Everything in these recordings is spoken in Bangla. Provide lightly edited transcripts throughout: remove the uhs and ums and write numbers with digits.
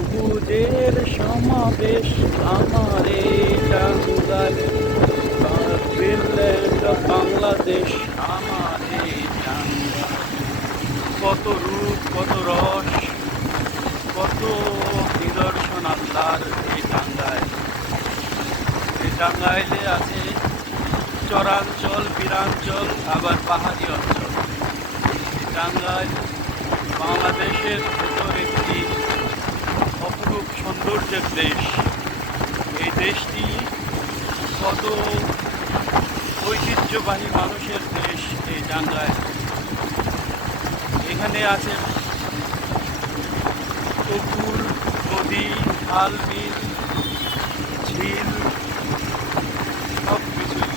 সবুজের সমাবেশ আমার এই টাঙ্গাইল, গ্রিনল্যান্ড বাংলাদেশ আমার এই টাঙ্গাইল। কত রূপ, কত রস, কত নিদর্শন আল্লাহর এই টাঙ্গাইল। এই টাঙ্গাইলে আছে চরাঞ্চল, বীরাঞ্চল, আবার পাহাড়ি অঞ্চল। এই টাঙ্গাইল বাংলাদেশের ভেতর একটি অপরূপ সৌন্দর্যের দেশ। এই দেশটি কত ঐতিহ্যবাহী মানুষের দেশ এই টাঙ্গাইল। এখানে আছে পুকুর, নদী, খাল, বিল, ঝিল, সব কিছুই।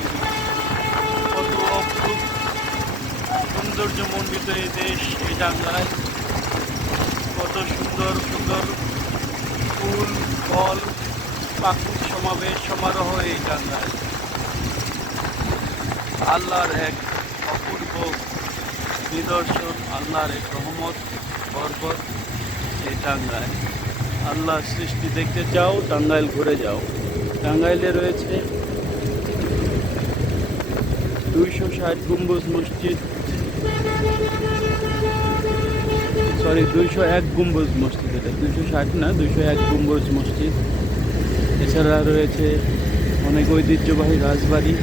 কত অপরূপ সৌন্দর্যমণ্ডিত এই দেশ এই টাঙ্গাইল। কত সুন্দর সুন্দর ফুল, ফল, পাখির সমাবেশ, সমারোহ এই টাঙ্গাইল। আল্লাহর এক অপূর্ব নিদর্শন, আল্লাহর এক রহমত, বরকত এই টাঙ্গাইল। আল্লাহর সৃষ্টি দেখতে চাও, টাঙ্গাইল ঘুরে যাও। টাঙ্গাইলে রয়েছে 260 গম্বুজ মসজিদ, 201 গম্বুজ মসজিদ। এটা 260 না, 201 গম্বুজ মসজিদ। এছাড়া রয়েছে অনেক ঐতিহ্যবাহী রাজবাড়ি।